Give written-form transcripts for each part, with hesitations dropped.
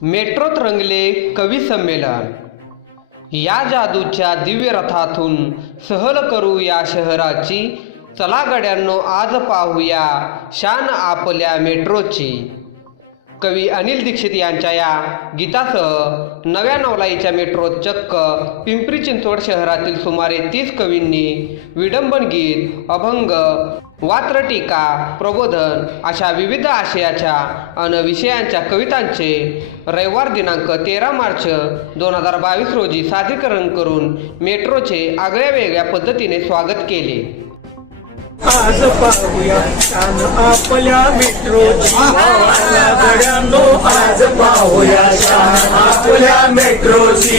मेट्रोत रंगले कवी संमेलन। या जादूच्या दिव्य रथातून सहल करू या शहराची। चला गड्यांनो आज पाहूया शान आपल्या मेट्रोची। कवी अनिल दीक्षित यांच्या या गीतासह नव्या नवलाईच्या मेट्रोत चक्क पिंपरी चिंचवड शहरातील सुमारे 30 कवींनी विडंबन गीत, अभंग, वात्रटिका, प्रबोधन अशा विविध आशयाच्या अन विषयांच्या कवितांचे रविवार दिनांक 13 मार्च 2022 रोजी सादरीकरण करून मेट्रोचे आगळ्या वेगळ्या पद्धतीने स्वागत केले। आज पाहूया शान आपल्या मेट्रोची। गड्यांनो आज पाहूया शान आपल्या मेट्रोची।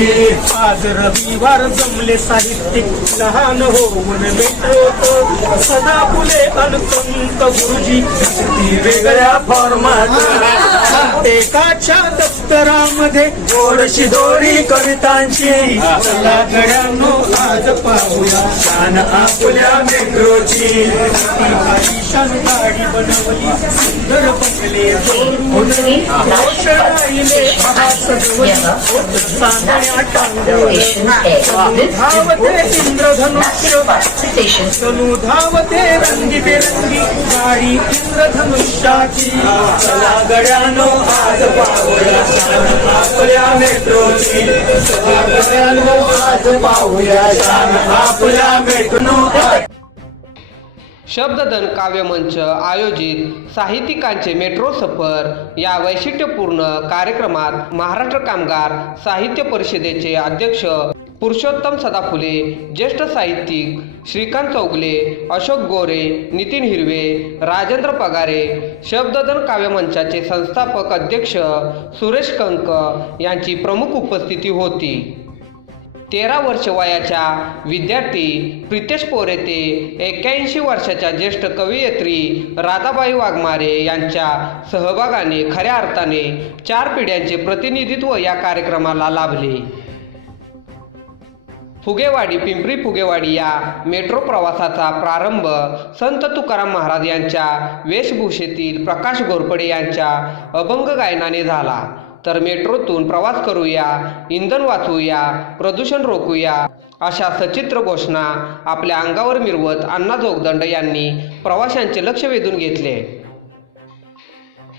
आज रविवार जमले साहित्यिक लहान होऊन मेट्रोत सदा फुले अनंत गुरुजी ती वेगळ्या फॉर्मात एकाच्या दप्तरामध्ये गोडशी दोरी कवितांची। चला गड्यांनो आज पाहूया शान आपल्या मेट्रोची। आलिशान गाडी बनवली सुंदर बंगले जोडून रोषणाईने सजवली चांदण्या टांगून धावते इंद्रधनुष्य तनु धावते रंगीबेरंगी गाडी इंद्रधनुष्याची। चला गड्यांनो आज पाहूया शान आपल्या मेट्रोची। चला गड्यांनो आज पाहूया शान आपल्या मेट्रो। शब्दधन काव्यमंच आयोजित साहित्यिकांचे मेट्रो सफर या वैशिष्ट्यपूर्ण कार्यक्रमात महाराष्ट्र कामगार साहित्य परिषदेचे अध्यक्ष पुरुषोत्तम सदाफुले, ज्येष्ठ साहित्यिक श्रीकांत चौगले, अशोक गोरे, नितीन हिरवे, राजेंद्र पगारे, शब्दधन काव्यमंचाचे संस्थापक अध्यक्ष सुरेश कंक यांची प्रमुख उपस्थिती होती। 13 वर्ष वयाच्या विद्यार्थी प्रितेश पोरेते, 81 वर्षाच्या ज्येष्ठ कवयित्री राधाबाई वाघमारे यांच्या सहभागाने खऱ्या अर्थाने 4 पिढ्यांचे प्रतिनिधित्व या कार्यक्रमाला लाभले। फुगेवाडी पिंपरी फुगेवाडी या मेट्रो प्रवासाचा प्रारंभ संत तुकाराम महाराज यांच्या वेशभूषेतील प्रकाश घोरपडे यांच्या अभंग गायनाने झाला। तर मेट्रोतून प्रवास करूया, इंधन वाचवूया, प्रदूषण रोखूया अशा सचित्र घोषणा आपल्या अंगावर मिरवत अण्णा जोगदंड यांनी प्रवाशांचे लक्ष वेधून घेतले।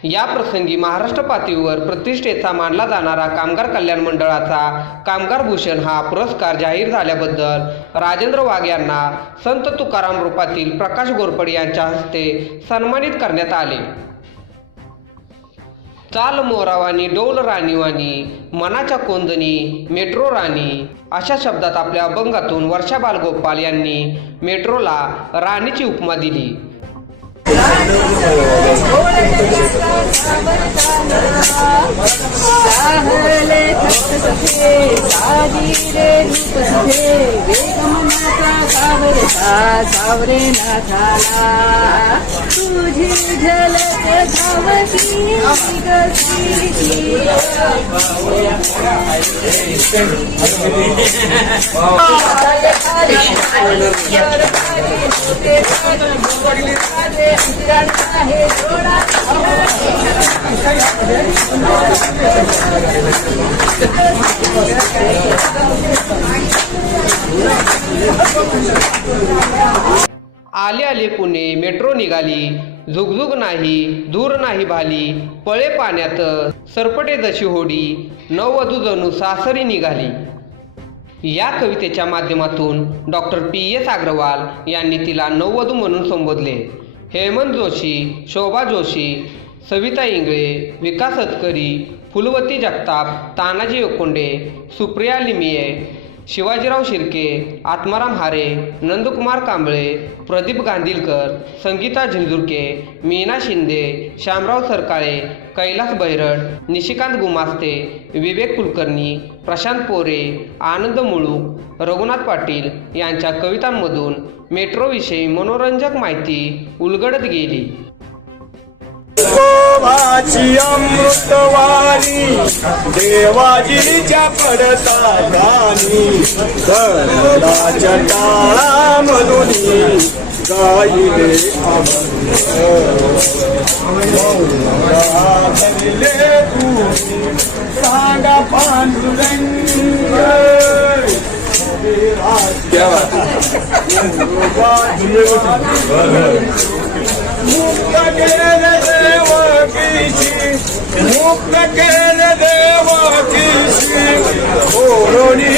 या प्रसंगी महाराष्ट्र पातळीवर प्रतिष्ठेचा मानला जाणारा कामगार कल्याण मंडळाचा कामगार भूषण हा पुरस्कार जाहीर झाल्याबद्दल राजेंद्र वाघ यांना संत तुकाराम रूपातील प्रकाश घोरपडे यांच्या हस्ते सन्मानित करण्यात आले। चाल मोरावानी डौल राणीवानी मनाच्या कोंदणी मेट्रो राणी अशा शब्दात आपल्या अभंगातून वर्षा बालगोपाल यांनी मेट्रोला राणीची उपमा दिली। सावरे ना झाला तुझी झलक धावती आले आले पुणे मेट्रो निघाली, झुगझुग नाही दूर नाही भाली, पळे पाण्यात सरपटे जशी होडी, नववधू जणू सासरी निघाली। या कवितेच्या माध्यमातून डॉक्टर PS अग्रवाल यांनी तिला नववधू म्हणून संबोधले। हेमंत जोशी, शोभा जोशी, सविता इंगळे, विकास अतकरी, फुलवती जगताप, तानाजी योकोंडे, सुप्रिया लिमिये, शिवाजीराव शिर्के, आत्माराम हारे, नंदकुमार कांबळे, प्रदीप गांधीलकर, संगीता झिंजुरके, मीना शिंदे, श्यामराव सरकाळे, कैलास बैरट, निशिकांत गुमास्ते, विवेक कुलकर्णी, प्रशांत पोरे, आनंद मुळूक, रघुनाथ पाटील यांच्या कवितांमधून मेट्रोविषयी मनोरंजक माहिती उलगडत गेली। गोवाची अमृतवाणी देवाजीच्या पडसादानी करडाच्या टाळामधून गायले धरले तू सांगा पांडुरंग मुक्त केले देवकीशी मुक्त केले देवकीशी कोरोनी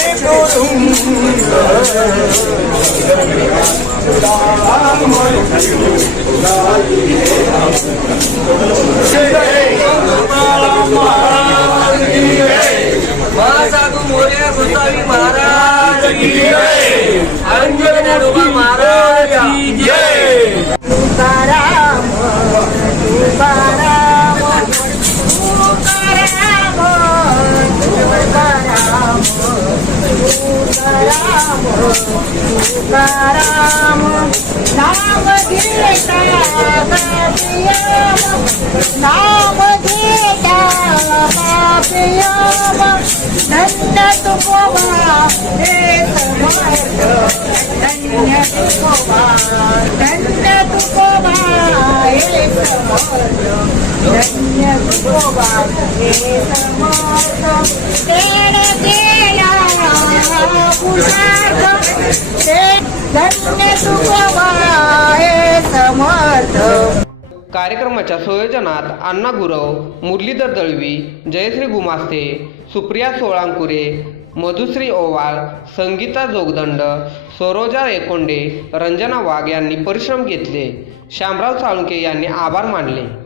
साधू मोर्या गोसावी महाराज की जय, अंजनेरोबा महाराज की जय. तुकाराम तुकाराम तुकाराम तुकाराम तुकाराम तुकाराम नाम घेता बापियम नाम घेता बापियम धन्य तुकोबा हे समर्थ धन्य तुकोबा धन्य तुकोबा हे समर्थ धन्य तुकोबा हे समर्थ तेने केला पुरुषार्थ ते धन्य तुकोबा हे समर्थ. कार्यक्रमाच्या संयोजनात अण्णा गुरव, मुरलीधर दळवी, जयश्री गुमास्ते, सुप्रिया सोळांकुरे, मधुश्री ओवाळ, संगीता जोगदंड, सरोजा एकोंडे, रंजना वाघ यांनी परिश्रम घेतले. श्यामराव साळुंके यांनी आभार मानले.